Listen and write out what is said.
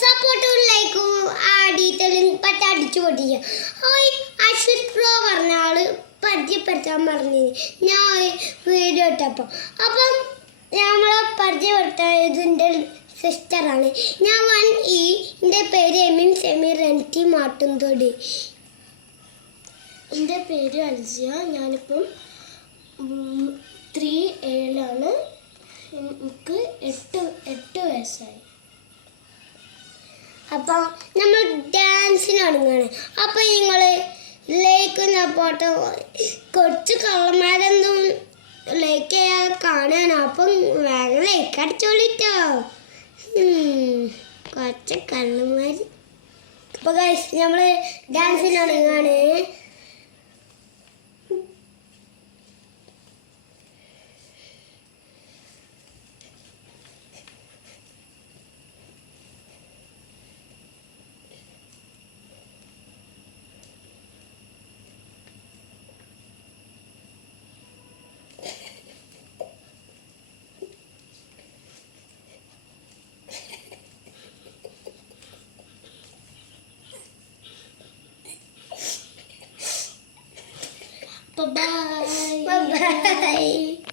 സപ്പോർട്ടും ലൈക്കും ഡീറ്റെയിലും പറ്റ അടിച്ചു പൊട്ടിക്കുക. അശ്വിത് പ്രോ പറഞ്ഞ ആള് പരിചയപ്പെടുത്താൻ പറഞ്ഞു ഞാൻ വീഡിയോ ഇട്ടപ്പോൾ. അപ്പം നമ്മളെ പരിചയപ്പെടുത്താൻ ഇതിൻ്റെ സിസ്റ്ററാണ്. ഞാൻ 1E, എൻ്റെ പേര് എമിൻ സെമീർ റെൻറ്റി മാട്ടുംതൊടി. എൻ്റെ പേര് അൽസിയ. ഞാനിപ്പം 3A എനിക്ക് 8 വയസ്സായി. അപ്പം നമ്മൾ ഡാൻസിന് തുടങ്ങുകയാണ്. അപ്പം നിങ്ങൾ ലൈക്ക് സപ്പോർട്ട് കുറച്ച് കള്ളന്മാരെന്തും ലൈക്ക് ചെയ്യാൻ കാണാൻ. അപ്പം വേഗം ലൈക്ക് അടിച്ചോളിട്ടോ കുറച്ച് കള്ളന്മാർ. അപ്പോൾ ഗൈസ് നമ്മൾ ഡാൻസിന് തുടങ്ങുകയാണ്. Bye-bye. Bye-bye.